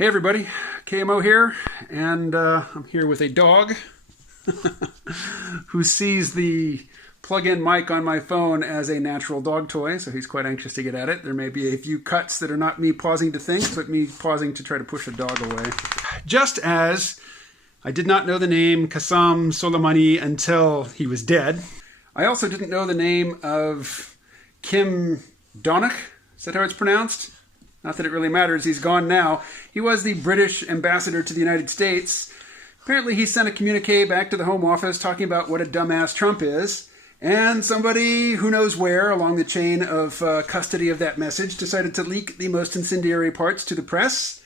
Hey everybody, KMO here, and I'm here with a dog who sees the plug-in mic on my phone as a natural dog toy, so he's quite anxious to get at it. There may be a few cuts that are not me pausing to think, but me pausing to try to push a dog away. Just as I did not know the name Qasem Soleimani until he was dead, I also didn't know the name of Kim Donagh. Is that how it's pronounced? Not that it really matters, he's gone now. He was the British ambassador to the United States. Apparently he sent a communique back to the Home Office talking about what a dumbass Trump is. And somebody who knows where along the chain of custody of that message decided to leak the most incendiary parts to the press.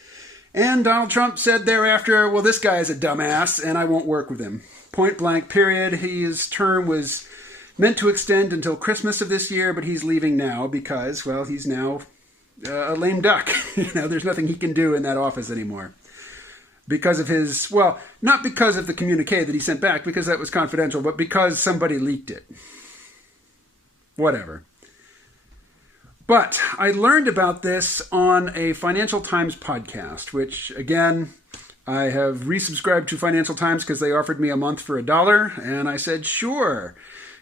And Donald Trump said thereafter, well, this guy is a dumbass and I won't work with him. Point blank, period. His term was meant to extend until Christmas of this year, but he's leaving now because, well, he's now a lame duck. There's nothing he can do in that office anymore. Because of his, well, not because of the communique that he sent back, because that was confidential, but because somebody leaked it. Whatever. But I learned about this on a Financial Times podcast, which, again, I have resubscribed to Financial Times because they offered me a month for $1, and I said, sure.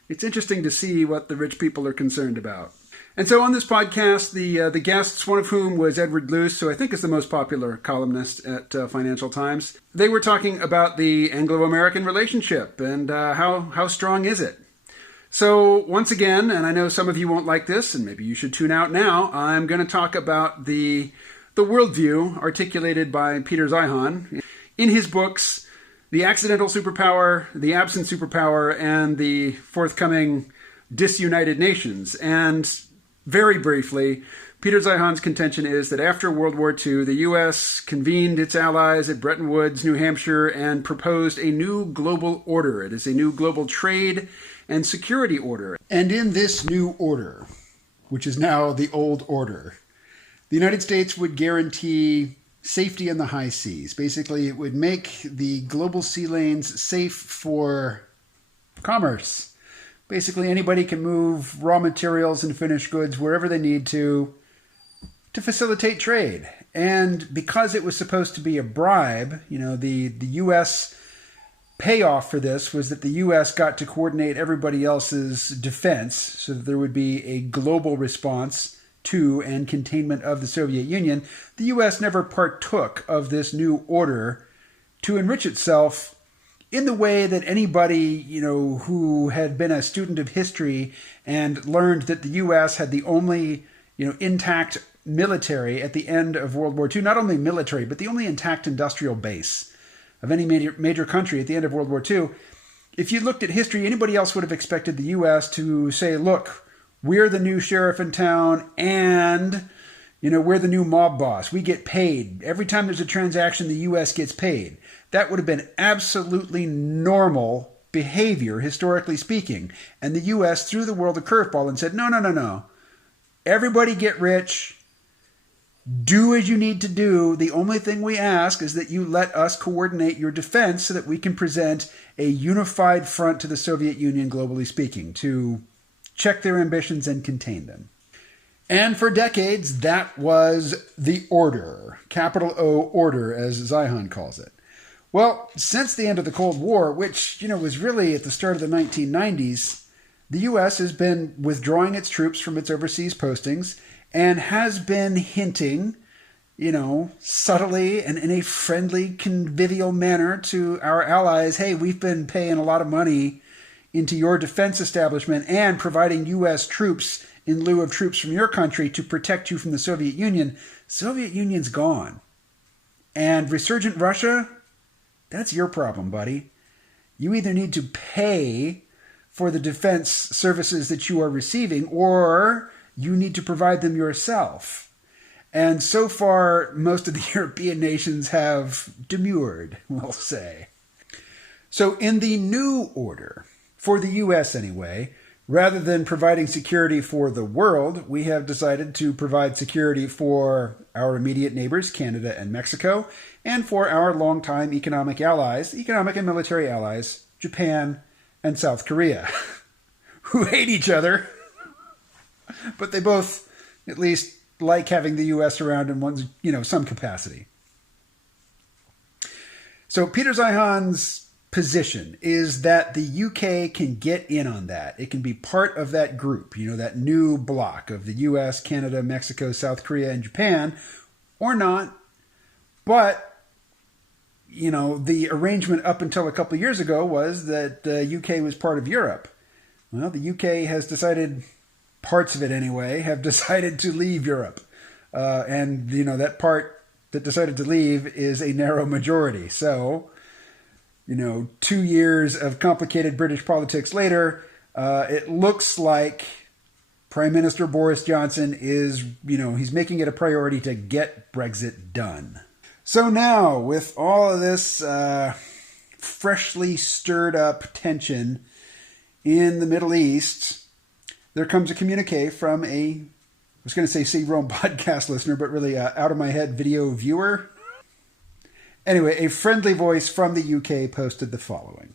It's interesting to see what the rich people are concerned about. And so on this podcast, the guests, one of whom was Edward Luce, who I think is the most popular columnist at Financial Times, they were talking about the Anglo-American relationship and how strong is it. So once again, and I know some of you won't like this, and maybe you should tune out now, I'm going to talk about the worldview articulated by Peter Zeihan in his books, The Accidental Superpower, The Absent Superpower, and the forthcoming Disunited Nations. And very briefly, Peter Zeihan's contention is that after World War II, the U.S. convened its allies at Bretton Woods, New Hampshire, and proposed a new global order. It is a new global trade and security order. And in this new order, which is now the old order, the United States would guarantee safety in the high seas. Basically, it would make the global sea lanes safe for commerce. Basically, anybody can move raw materials and finished goods wherever they need to facilitate trade. And because it was supposed to be a bribe, the U.S. payoff for this was that the U.S. got to coordinate everybody else's defense so that there would be a global response to and containment of the Soviet Union. The U.S. never partook of this new order to enrich itself in the way that anybody, who had been a student of history and learned that the U.S. had the only, intact military at the end of World War II, not only military, but the only intact industrial base of any major country at the end of World War II. If you looked at history, anybody else would have expected the U.S. to say, look, we're the new sheriff in town and, we're the new mob boss. We get paid. Every time there's a transaction, the U.S. gets paid. That would have been absolutely normal behavior, historically speaking. And the U.S. threw the world a curveball and said, no. Everybody get rich. Do as you need to do. The only thing we ask is that you let us coordinate your defense so that we can present a unified front to the Soviet Union, globally speaking, to check their ambitions and contain them. And for decades, that was the order. Capital O order, as Zeihan calls it. Well, since the end of the Cold War, which, was really at the start of the 1990s, the U.S. has been withdrawing its troops from its overseas postings and has been hinting, subtly and in a friendly, convivial manner to our allies, hey, we've been paying a lot of money into your defense establishment and providing U.S. troops in lieu of troops from your country to protect you from the Soviet Union. Soviet Union's gone. And resurgent Russia, that's your problem, buddy. You either need to pay for the defense services that you are receiving, or you need to provide them yourself. And so far, most of the European nations have demurred, we'll say. So in the new order, for the U.S. anyway, rather than providing security for the world, we have decided to provide security for our immediate neighbors, Canada and Mexico, and for our longtime economic and military allies, Japan and South Korea, who hate each other, but they both at least like having the U.S. around in some capacity. So Peter Zeihan's position is that the UK can get in on that. It can be part of that group, that new bloc of the US, Canada, Mexico, South Korea, and Japan, or not. But, the arrangement up until a couple of years ago was that the UK was part of Europe. Well, the UK has decided, parts of it anyway, have decided to leave Europe. And that part that decided to leave is a narrow majority. So, 2 years of complicated British politics later, it looks like Prime Minister Boris Johnson is, he's making it a priority to get Brexit done. So now, with all of this freshly stirred up tension in the Middle East, there comes a communique from I was going to say See Rome podcast listener, but really out of my head video viewer. Anyway, a friendly voice from the UK posted the following.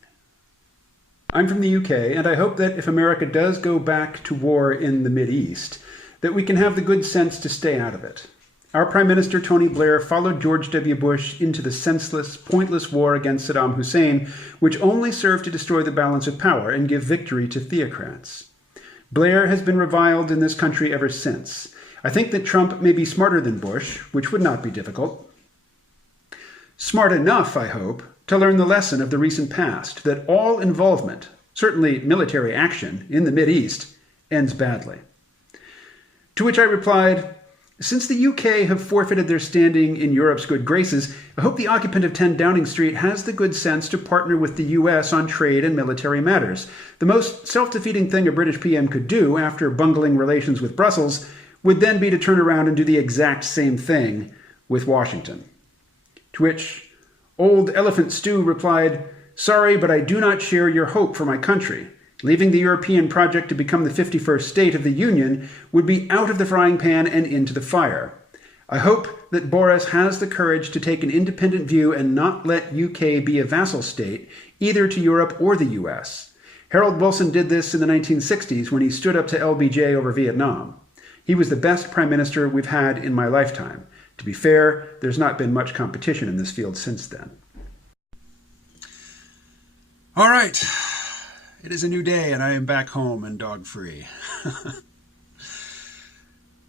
I'm from the UK, and I hope that if America does go back to war in the Mideast, that we can have the good sense to stay out of it. Our Prime Minister, Tony Blair, followed George W. Bush into the senseless, pointless war against Saddam Hussein, which only served to destroy the balance of power and give victory to theocrats. Blair has been reviled in this country ever since. I think that Trump may be smarter than Bush, which would not be difficult. Smart enough, I hope, to learn the lesson of the recent past, that all involvement, certainly military action, in the Mideast ends badly. To which I replied, since the UK have forfeited their standing in Europe's good graces, I hope the occupant of 10 Downing Street has the good sense to partner with the US on trade and military matters. The most self-defeating thing a British PM could do after bungling relations with Brussels would then be to turn around and do the exact same thing with Washington. To which Old Elephant Stew replied, sorry, but I do not share your hope for my country. Leaving the European project to become the 51st state of the Union would be out of the frying pan and into the fire. I hope that Boris has the courage to take an independent view and not let UK be a vassal state, either to Europe or the US. Harold Wilson did this in the 1960s when he stood up to LBJ over Vietnam. He was the best prime minister we've had in my lifetime. To be fair, there's not been much competition in this field since then. All right. It is a new day, and I am back home and dog-free.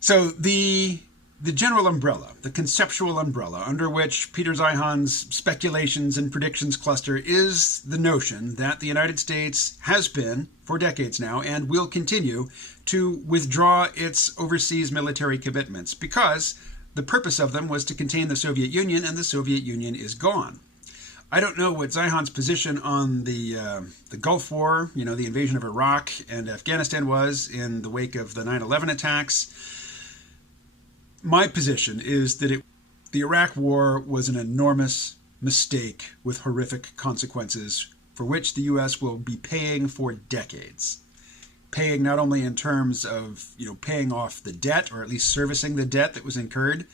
So the general umbrella, the conceptual umbrella, under which Peter Zeihan's speculations and predictions cluster is the notion that the United States has been, for decades now, and will continue to withdraw its overseas military commitments, because the purpose of them was to contain the Soviet Union, and the Soviet Union is gone. I don't know what Zeihan's position on the Gulf War, the invasion of Iraq and Afghanistan was in the wake of the 9/11 attacks. My position is that the Iraq War was an enormous mistake with horrific consequences for which the U.S. will be paying for decades. Paying not only in terms of, paying off the debt, or at least servicing the debt that was incurred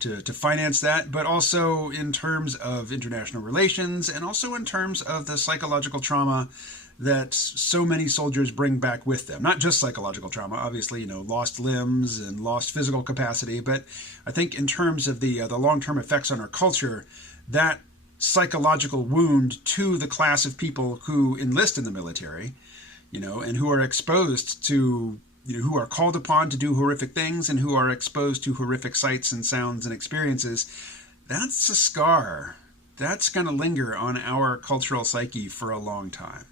to finance that, but also in terms of international relations, and also in terms of the psychological trauma that so many soldiers bring back with them. Not just psychological trauma, obviously, lost limbs and lost physical capacity, but I think in terms of the long-term effects on our culture, that psychological wound to the class of people who enlist in the military, and who are exposed to who are called upon to do horrific things and who are exposed to horrific sights and sounds and experiences, that's a scar. That's going to linger on our cultural psyche for a long time.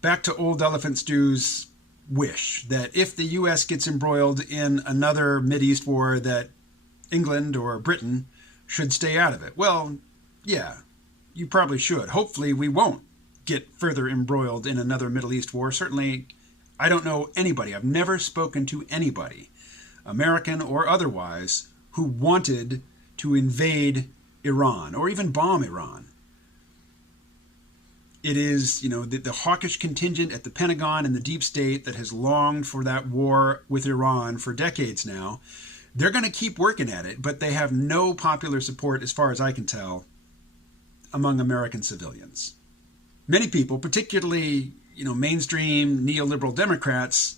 Back to Old Elephant Stew's wish that if the U.S. gets embroiled in another Mideast war, that England or Britain should stay out of it. Well, yeah, you probably should. Hopefully we won't get further embroiled in another Middle East war. Certainly, I don't know anybody, I've never spoken to anybody, American or otherwise, who wanted to invade Iran or even bomb Iran. It is, the hawkish contingent at the Pentagon and the deep state that has longed for that war with Iran for decades now. They're going to keep working at it, but they have no popular support, as far as I can tell, among American civilians. Many people, particularly mainstream neoliberal Democrats,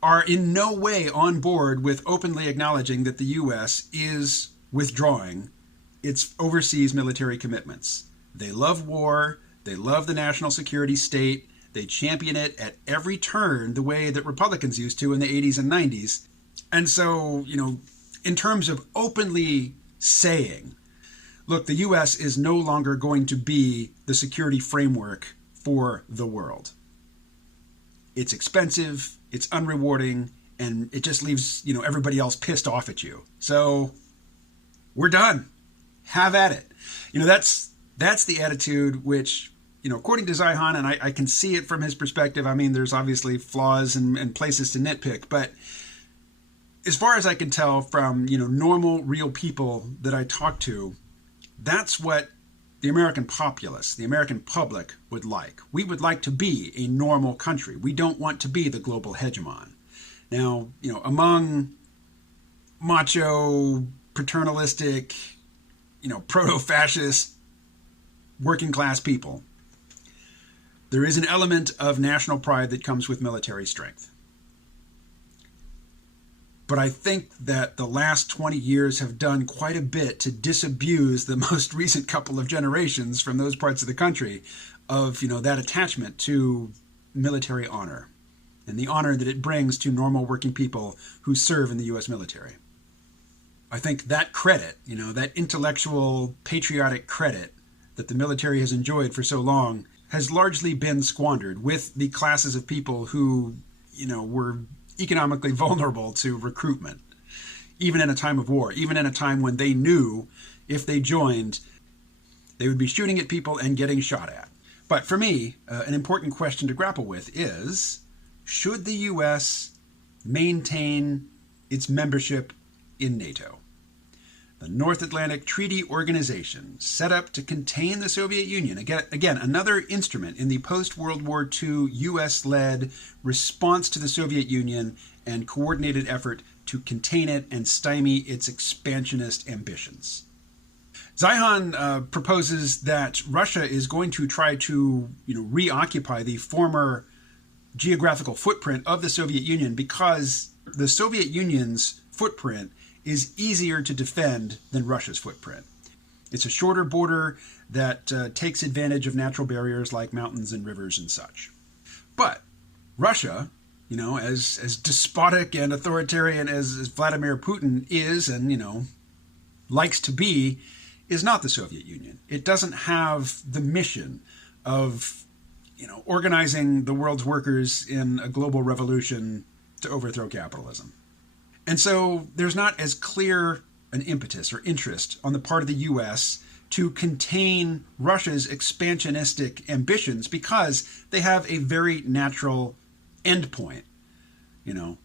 are in no way on board with openly acknowledging that the U.S. is withdrawing its overseas military commitments. They love war. They love the national security state. They champion it at every turn the way that Republicans used to in the 80s and 90s. And so, in terms of openly saying, look, the U.S. is no longer going to be the security framework for the world. It's expensive, it's unrewarding, and it just leaves, everybody else pissed off at you. So we're done. Have at it. That's the attitude which, according to Zeihan, and I can see it from his perspective. I mean, there's obviously flaws and places to nitpick, but as far as I can tell from, normal, real people that I talk to, that's what the American populace, the American public would like. We would like to be a normal country. We don't want to be the global hegemon. Now, among macho, paternalistic, proto-fascist, working class people, there is an element of national pride that comes with military strength. But I think that the last 20 years have done quite a bit to disabuse the most recent couple of generations from those parts of the country of, that attachment to military honor and the honor that it brings to normal working people who serve in the U.S. military. I think that credit, that intellectual, patriotic credit that the military has enjoyed for so long has largely been squandered with the classes of people who, were economically vulnerable to recruitment, even in a time of war, even in a time when they knew if they joined, they would be shooting at people and getting shot at. But for me, an important question to grapple with is, should the U.S. maintain its membership in NATO? The North Atlantic Treaty Organization, set up to contain the Soviet Union. Again, another instrument in the post-World War II U.S.-led response to the Soviet Union and coordinated effort to contain it and stymie its expansionist ambitions. Zeihan proposes that Russia is going to try to reoccupy the former geographical footprint of the Soviet Union because the Soviet Union's footprint is easier to defend than Russia's footprint. It's a shorter border that takes advantage of natural barriers like mountains and rivers and such. But Russia, as despotic and authoritarian as Vladimir Putin is and, likes to be, is not the Soviet Union. It doesn't have the mission of, organizing the world's workers in a global revolution to overthrow capitalism. And so there's not as clear an impetus or interest on the part of the U.S. to contain Russia's expansionistic ambitions because they have a very natural endpoint,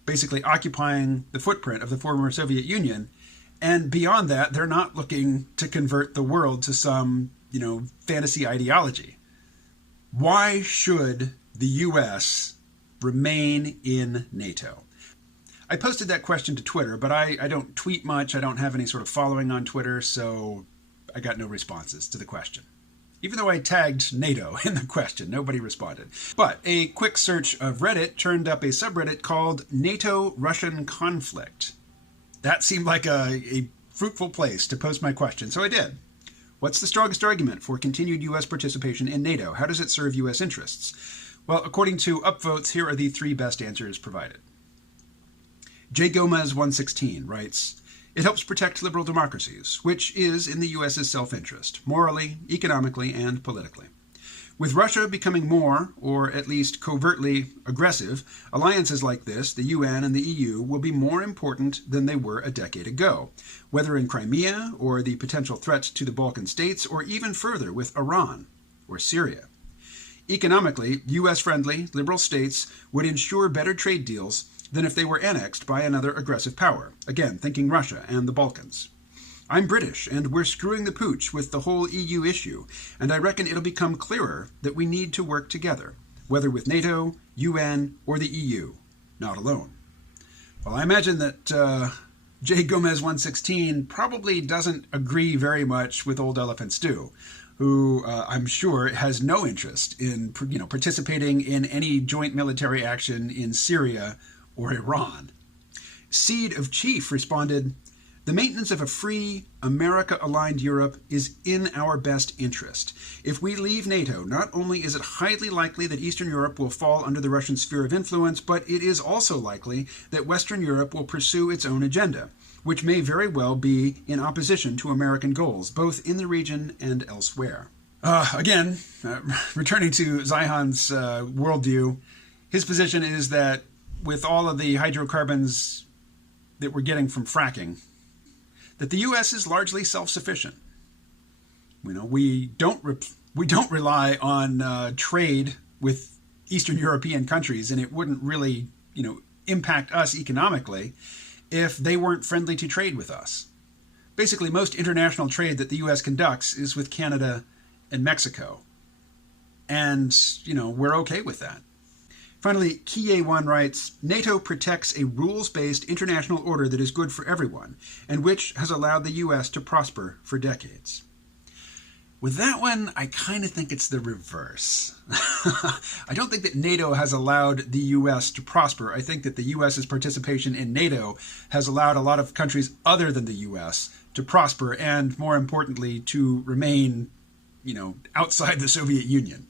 basically occupying the footprint of the former Soviet Union. And beyond that, they're not looking to convert the world to some, fantasy ideology. Why should the U.S. remain in NATO? I posted that question to Twitter, but I don't tweet much. I don't have any sort of following on Twitter, so I got no responses to the question. Even though I tagged NATO in the question, nobody responded. But a quick search of Reddit turned up a subreddit called NATO-Russian Conflict. That seemed like a fruitful place to post my question, so I did. What's the strongest argument for continued U.S. participation in NATO? How does it serve U.S. interests? Well, according to upvotes, here are the 3 best answers provided. J. Gomez 116 writes, "It helps protect liberal democracies, which is in the U.S.'s self-interest, morally, economically, and politically. With Russia becoming more, or at least covertly, aggressive, alliances like this, the UN and the EU, will be more important than they were a decade ago, whether in Crimea, or the potential threat to the Balkan states, or even further with Iran or Syria. Economically, U.S.-friendly, liberal states would ensure better trade deals than if they were annexed by another aggressive power, again, thinking Russia and the Balkans. I'm British, and we're screwing the pooch with the whole EU issue, and I reckon it'll become clearer that we need to work together, whether with NATO, UN, or the EU, not alone." Well, I imagine that J. Gomez 116 probably doesn't agree very much with Old Elephant Stew, who I'm sure has no interest in participating in any joint military action in Syria or Iran. Seed of Chief responded, The maintenance of a free, America-aligned Europe is in our best interest. If we leave NATO, not only is it highly likely that Eastern Europe will fall under the Russian sphere of influence, but it is also likely that Western Europe will pursue its own agenda, which may very well be in opposition to American goals, both in the region and elsewhere. Returning to Zeihan's worldview, his position is that with all of the hydrocarbons that we're getting from fracking, that the U.S. is largely self-sufficient. We don't rely on trade with Eastern European countries, and it wouldn't really, impact us economically if they weren't friendly to trade with us. Basically, most international trade that the U.S. conducts is with Canada and Mexico, and we're okay with that. Finally, Kie1 writes, NATO protects a rules-based international order that is good for everyone, and which has allowed the U.S. to prosper for decades. With that one, I kind of think it's the reverse. I don't think that NATO has allowed the U.S. to prosper. I think that the U.S.'s participation in NATO has allowed a lot of countries other than the U.S. to prosper, and more importantly, to remain, outside the Soviet Union.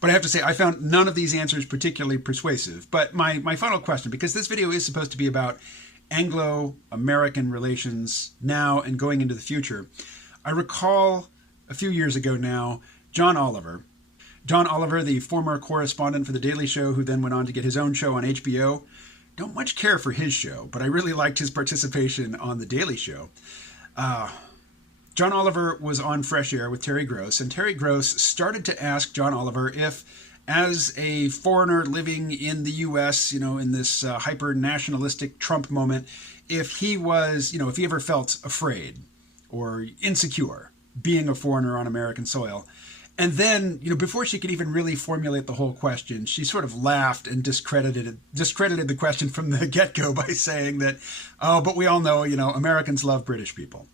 But I have to say, I found none of these answers particularly persuasive. But my final question, because this video is supposed to be about Anglo-American relations now and going into the future, I recall a few years ago now, John Oliver, the former correspondent for The Daily Show, who then went on to get his own show on HBO. Don't much care for his show, but I really liked his participation on The Daily Show. John Oliver was on Fresh Air with Terry Gross, and Terry Gross started to ask John Oliver if, as a foreigner living in the U.S., in this hyper-nationalistic Trump moment, if he was, if he ever felt afraid or insecure being a foreigner on American soil. And then, before she could even really formulate the whole question, she sort of laughed and discredited the question from the get-go by saying that, but we all know, Americans love British people.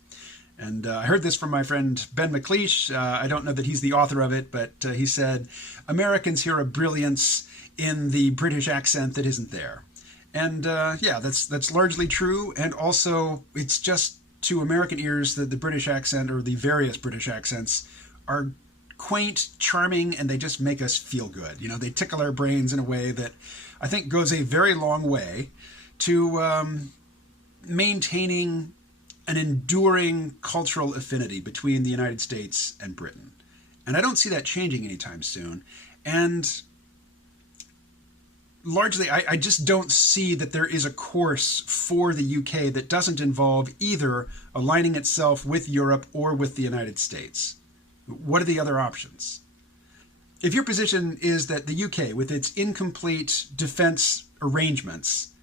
And I heard this from my friend Ben McLeish. I don't know that he's the author of it, but he said, Americans hear a brilliance in the British accent that isn't there. And that's largely true. And also, it's just to American ears that the British accent, or the various British accents, are quaint, charming, and they just make us feel good. They tickle our brains in a way that I think goes a very long way to maintaining an enduring cultural affinity between the United States and Britain. And I don't see that changing anytime soon. And largely, I just don't see that there is a course for the UK that doesn't involve either aligning itself with Europe or with the United States. What are the other options? If your position is that the UK, with its incomplete defense arrangements,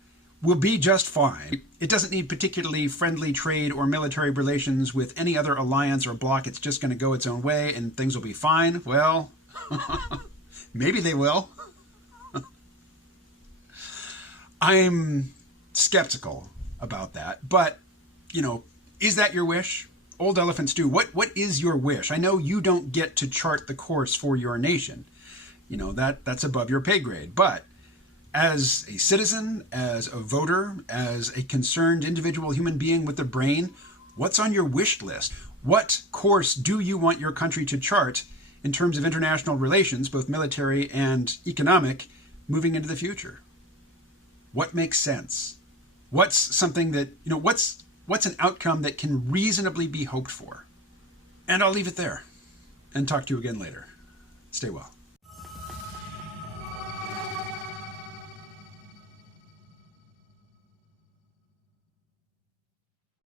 will be just fine, it doesn't need particularly friendly trade or military relations with any other alliance or bloc, it's just going to go its own way and things will be fine, well, maybe they will. I'm skeptical about that, but, is that your wish? Old elephants do. What is your wish? I know you don't get to chart the course for your nation. That's above your pay grade. But as a citizen, as a voter, as a concerned individual human being with a brain, what's on your wish list? What course do you want your country to chart in terms of international relations, both military and economic, moving into the future? What makes sense? What's something that, what's an outcome that can reasonably be hoped for? And I'll leave it there and talk to you again later. Stay well.